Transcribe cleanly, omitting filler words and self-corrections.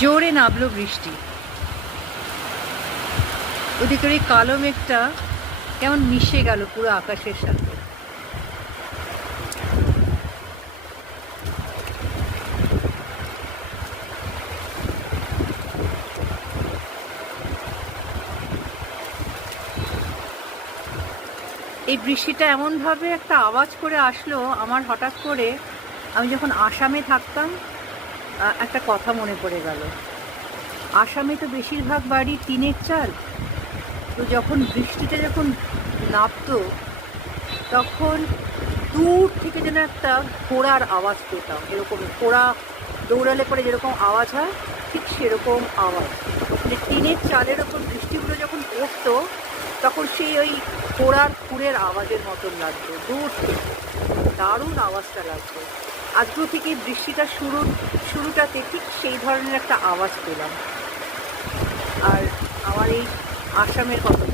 জোরে নামলো বৃষ্টি। ওদিকের ওই কালো মেঘটা কেমন মিশে গেল পুরো আকাশের সাথে। এই বৃষ্টিটা এমনভাবে একটা আওয়াজ করে আসলো আমার, হঠাৎ করে আমি যখন আসামে থাকতাম একটা কথা মনে পড়ে গেল। আসামে তো বেশিরভাগ বাড়ি টিনের চাল, তো যখন বৃষ্টিটা যখন নামতো তখন দূর থেকে যেন একটা ঘোড়ার আওয়াজ পেতাম, এরকম ঘোড়া দৌড়ালে পরে যেরকম আওয়াজ হয় ঠিক সেরকম আওয়াজ। মানে টিনের চালের ওপর বৃষ্টিগুলো যখন পড়তো তখন সেই ওই ঘোড়ার খুরের আওয়াজের মতন লাগতো দূর থেকে, দারুণ আওয়াজটা লাগতো। আজকে থেকে বৃষ্টিটা শুরুটাতে ঠিক সেই ধরনের একটা আওয়াজ পেলাম। আর আমার এই আসামের কথা